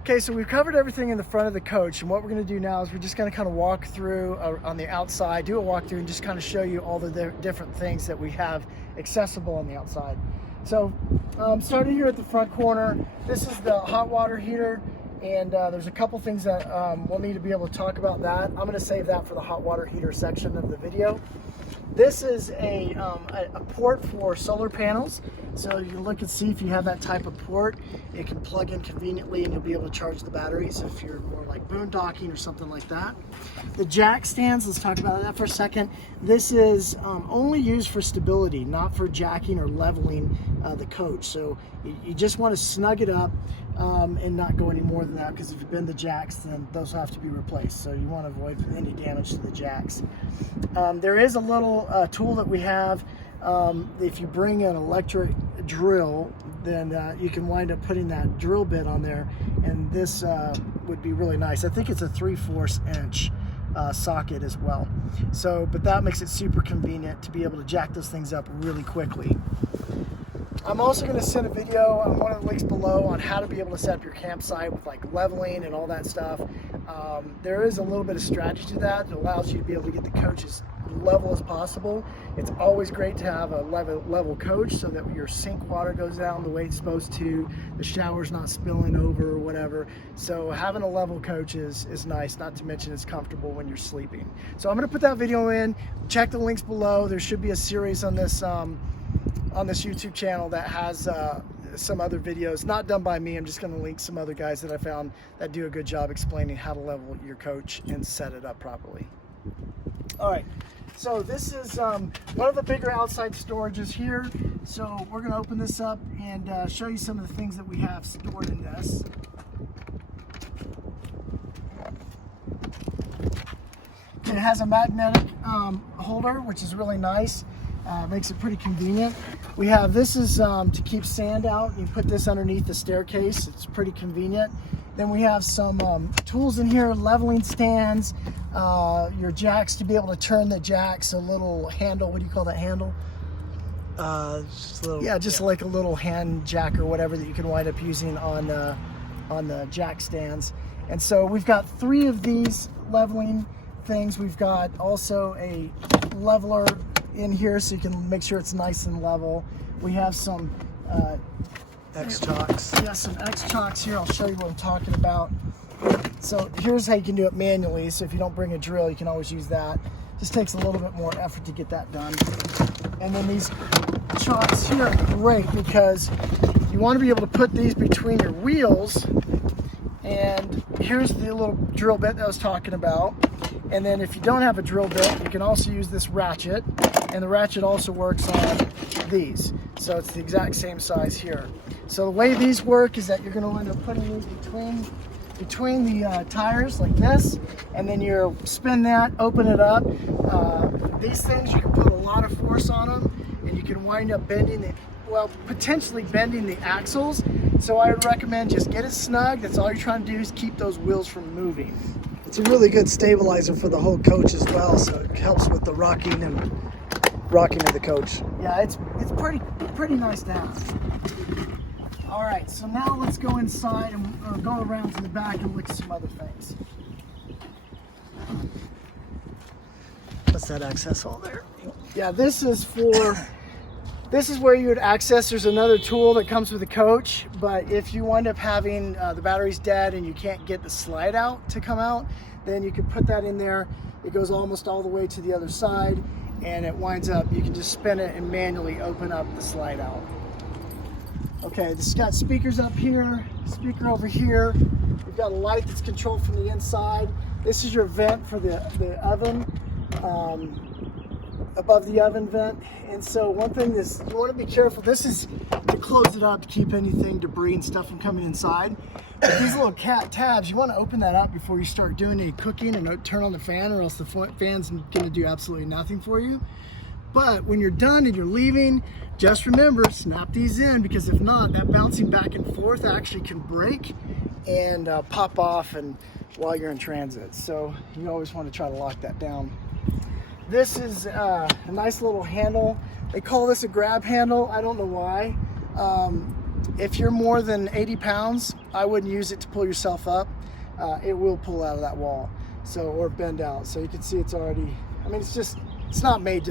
Okay, so we've covered everything in the front of the coach, and what we're going to do now is we're just going to kind of walk through on the outside, do a walkthrough, and just kind of show you all the different things that we have accessible on the outside. So starting here at the front corner, this is the hot water heater, and there's a couple things that we'll need to be able to talk about that. I'm going to save that for the hot water heater section of the video. This is a port for solar panels. So you can look and see if you have that type of port. It can plug in conveniently and you'll be able to charge the batteries if you're more like boondocking or something like that. The jack stands, let's talk about that for a second. This is only used for stability, not for jacking or leveling the coach. So you just want to snug it up and not go any more than that, because if you bend the jacks, then those have to be replaced. So you want to avoid any damage to the jacks. There is a little tool that we have. If you bring an electric drill, then you can wind up putting that drill bit on there, and this would be really nice. I think it's a 3/4 inch socket as well. So, but that makes it super convenient to be able to jack those things up really quickly. I'm also going to send a video on one of the links below on how to be able to set up your campsite with like leveling and all that stuff. There is a little bit of strategy to that that allows you to be able to get the coach as level as possible. It's always great to have a level coach so that your sink water goes down the way it's supposed to, the shower's not spilling over or whatever. So having a level coach is nice, not to mention it's comfortable when you're sleeping. So I'm going to put that video in. Check the links below. There should be a series on this YouTube channel that has some other videos, not done by me. I'm just going to link some other guys that I found that do a good job explaining how to level your coach and set it up properly. All right, so this is one of the bigger outside storages here. So we're going to open this up and show you some of the things that we have stored in this. It has a magnetic holder, which is really nice. Makes it pretty convenient. We have, this is to keep sand out. You put this underneath the staircase. It's pretty convenient. Then we have some tools in here, leveling stands, your jacks to be able to turn the jacks, a little handle. What do you call that handle? Just a little, yeah, just like a little hand jack or whatever that you can wind up using on the jack stands. And so we've got 3 of these leveling things. We've got also a leveler in here so you can make sure it's nice and level. We have some X-chocks. Yeah, some X-chocks here. I'll show you what I'm talking about. So here's how you can do it manually. So if you don't bring a drill, you can always use that. Just takes a little bit more effort to get that done. And then these chocks here are great because you want to be able to put these between your wheels. And here's the little drill bit that I was talking about. And then if you don't have a drill bit, you can also use this ratchet. And the ratchet also works on these. So it's the exact same size here. So the way these work is that you're going to end up putting these between the tires like this, and then you spin that, open it up. These things, you can put a lot of force on them, and you can wind up bending potentially bending the axles. So I would recommend just get it snug. That's all you're trying to do is keep those wheels from moving. It's a really good stabilizer for the whole coach as well, so it helps with the rocking of the coach. Yeah, it's pretty nice to have. All right, so now let's go inside and go around to the back and look at some other things. What's that access hole there? Yeah, this is where you would access. There's another tool that comes with the coach, but if you wind up having the battery's dead and you can't get the slide out to come out, then you can put that in there. It goes almost all the way to the other side, and it winds up, you can just spin it and manually open up the slide out. Okay, this has got speakers up here, speaker over here. We've got a light that's controlled from the inside. This is your vent for the oven, above the oven vent. And so one thing is, you want to be careful. This is to close it up to keep anything, debris and stuff from coming inside. But these little tabs, you want to open that up before you start doing any cooking and turn on the fan, or else the fan's going to do absolutely nothing for you. But when you're done and you're leaving, just remember, snap these in, because if not, that bouncing back and forth actually can break and pop off and while you're in transit. So you always want to try to lock that down. This is a nice little handle. They call this a grab handle. I don't know why. If you're more than 80 pounds, I wouldn't use it to pull yourself up. It will pull out of that wall, or bend out. So you can see it's already, I mean, it's not made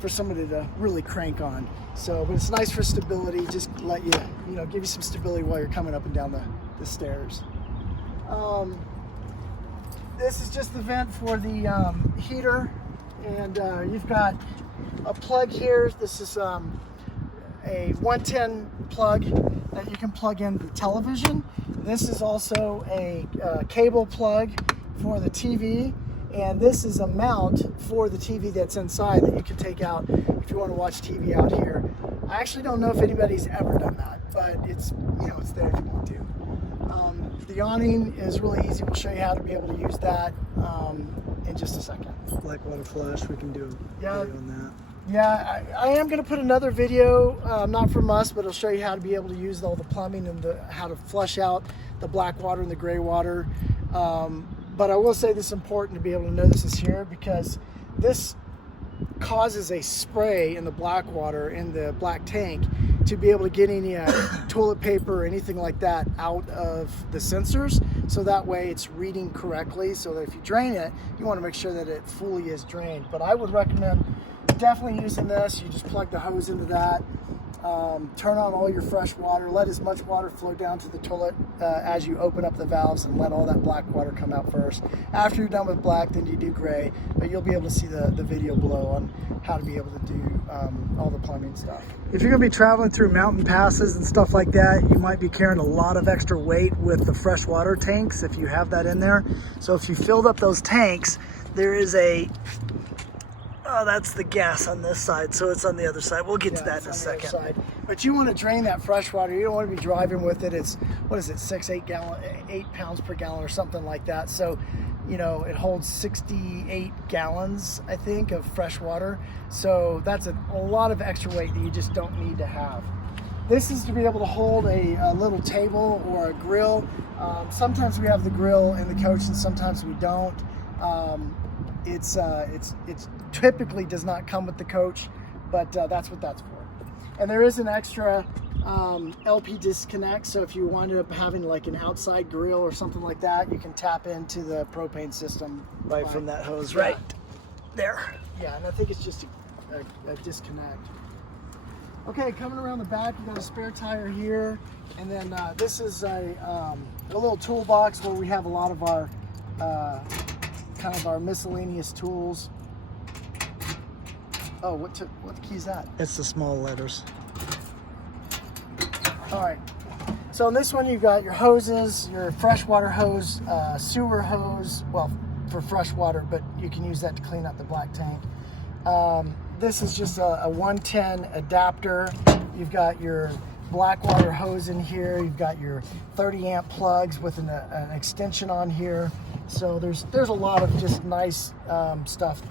for somebody to really crank on. So, but it's nice for stability, just let you, give you some stability while you're coming up and down the stairs. This is just the vent for the heater, and you've got a plug here. This is a 110 plug that you can plug in the television. This is also a cable plug for the TV, and this is a mount for the TV that's inside that you can take out if you want to watch TV out here. I actually don't know if anybody's ever done that, but it's it's there if you want to. The awning is really easy. We'll show you how to be able to use that in just a second. Black water flash, we can do a video on that. Yeah, I am going to put another video, not from us, but it'll show you how to be able to use all the plumbing and how to flush out the black water and the gray water. But I will say this is important to be able to know this is here, because this causes a spray in the black water in the black tank to be able to get any toilet paper or anything like that out of the sensors, so that way it's reading correctly, so that if you drain it, you want to make sure that it fully is drained. But I would recommend definitely using this. You just plug the hose into that, turn on all your fresh water, let as much water flow down to the toilet as you open up the valves, and let all that black water come out first. After you're done with black, then you do gray, but you'll be able to see the video below on how to be able to do all the plumbing stuff. If you're going to be traveling through mountain passes and stuff like that, you might be carrying a lot of extra weight with the fresh water tanks if you have that in there. So if you filled up those tanks, there is that's the gas on this side, so it's on the other side. We'll get to that in a second. But you want to drain that fresh water. You don't want to be driving with it. It's, 8 pounds per gallon or something like that. So, it holds 68 gallons, I think, of fresh water. So that's a lot of extra weight that you just don't need to have. This is to be able to hold a little table or a grill. Sometimes we have the grill in the coach, and sometimes we don't. It's typically does not come with the coach, but that's what that's for. And there is an extra LP disconnect, so if you wind up having like an outside grill or something like that, you can tap into the propane system right from that hose right there. Yeah, and I think it's just a disconnect. Okay, coming around the back, you got a spare tire here, and then this is a little toolbox where we have a lot of our kind of our miscellaneous tools. Oh, what key is that? It's the small letters. All right. So in this one, you've got your hoses, your freshwater hose, sewer hose, well, for fresh water, but you can use that to clean up the black tank. This is just a 110 adapter. You've got your black water hose in here. You've got your 30 amp plugs with an extension on here. So there's a lot of just nice stuff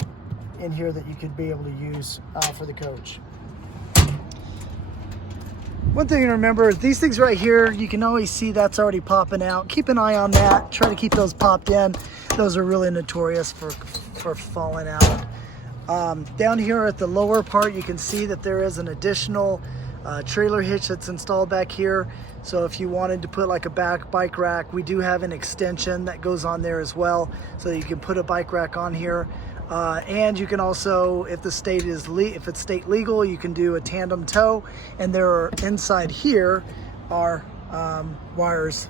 in here that you could be able to use for the coach. One thing to remember is these things right here, you can always see that's already popping out. Keep an eye on that. Try to keep those popped in. Those are really notorious for falling out. Down here at the lower part, you can see that there is an additional trailer hitch that's installed back here. So if you wanted to put like a back bike rack, we do have an extension that goes on there as well, so that you can put a bike rack on here. And you can also, if it's state legal, you can do a tandem tow, and there are inside here are wires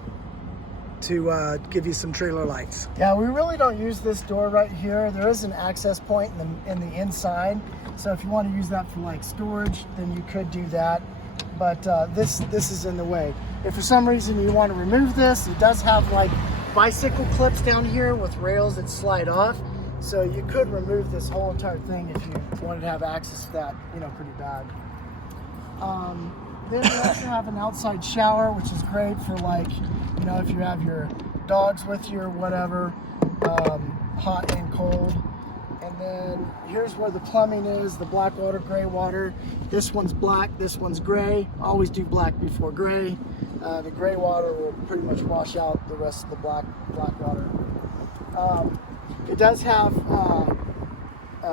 to give you some trailer lights. Yeah, we really don't use this door right here. There is an access point in the inside, so if you want to use that for like storage, then you could do that. But this is in the way. If for some reason you want to remove this, it does have like bicycle clips down here with rails that slide off. So you could remove this whole entire thing if you wanted to have access to that, pretty bad. Then we also have an outside shower, which is great for like, if you have your dogs with you or whatever, hot and cold. And then here's where the plumbing is, the black water, gray water. This one's black, this one's gray. Always do black before gray. The gray water will pretty much wash out the rest of the black water. It does have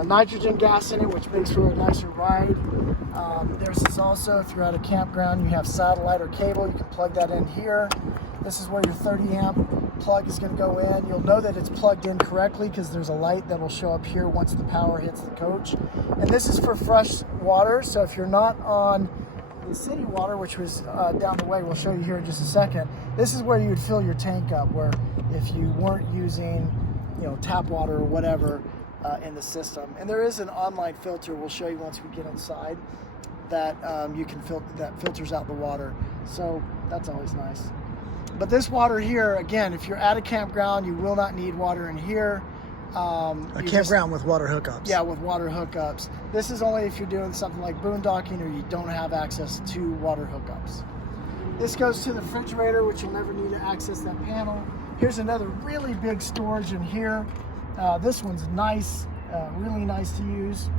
nitrogen gas in it, which makes for a nicer ride. There's also throughout a campground, you have satellite or cable. You can plug that in here. This is where your 30 amp plug is going to go in. You'll know that it's plugged in correctly because there's a light that will show up here once the power hits the coach. And this is for fresh water. So if you're not on the city water, which was down the way, we'll show you here in just a second. This is where you would fill your tank up, where if you weren't using, tap water or whatever in the system. And there is an online filter we'll show you once we get inside that you can that filters out the water. So that's always nice. But this water here, again, if you're at a campground, you will not need water in here. A campground with water hookups. Yeah, with water hookups. This is only if you're doing something like boondocking or you don't have access to water hookups. This goes to the refrigerator, which you'll never need to access that panel. Here's another really big storage in here. This one's nice, really nice to use.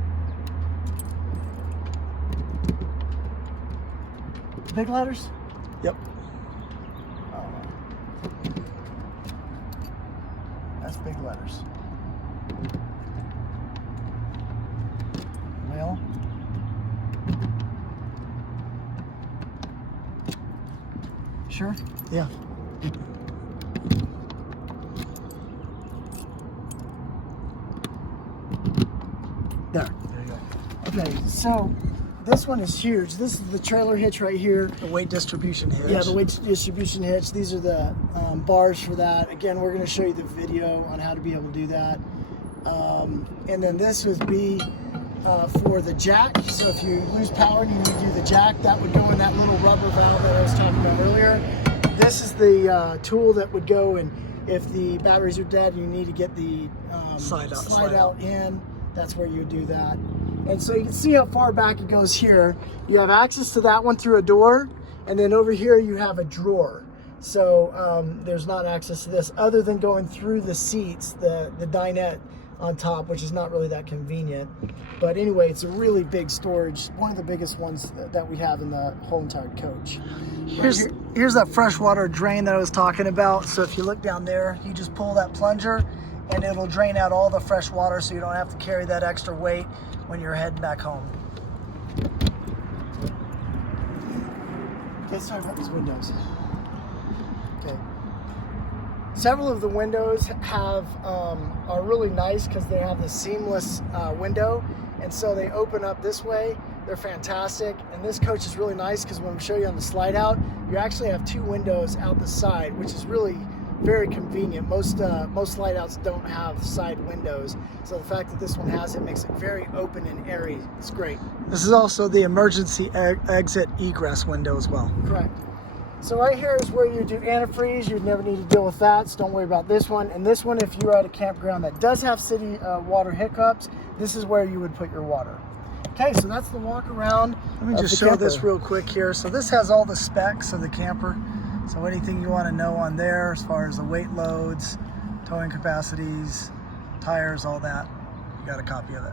Big letters? Yep. That's big letters. Well, sure? Yeah. There you go. Okay, so this one is huge. This is the trailer hitch right here. The weight distribution hitch. Yeah, the weight distribution hitch. These are the bars for that. Again, we're going to show you the video on how to be able to do that. And then this would be for the jack. So if you lose power and you need to do the jack, that would go in that little rubber valve that I was talking about earlier. This is the tool that would go, and if the batteries are dead and you need to get the slide out in, that's where you would do that. And so you can see how far back it goes here. You have access to that one through a door, and then over here you have a drawer. So there's not access to this other than going through the seats, the dinette on top, which is not really that convenient. But anyway, it's a really big storage, one of the biggest ones that we have in the whole entire coach. Here's that freshwater drain that I was talking about. So if you look down there, you just pull that plunger and it'll drain out all the fresh water, so you don't have to carry that extra weight when you're heading back home. Let's talk about these windows. Okay. Several of the windows have are really nice because they have the seamless window, and so they open up this way. They're fantastic, and this coach is really nice because when we show you on the slide out, you actually have two windows out the side, which is really very convenient. Most slide outs don't have side windows, so the fact that this one has it makes it very open and airy. It's great. This is also the emergency exit egress window as well. Correct. So right here is where you do antifreeze. You'd never need to deal with that, so don't worry about this one. And this one, if you're at a campground that does have city water hookups, this is where you would put your water. Okay, so that's the walk around. Let me just show this real quick here. So this has all the specs of the camper. So anything you want to know on there as far as the weight loads, towing capacities, tires, all that, you got a copy of it.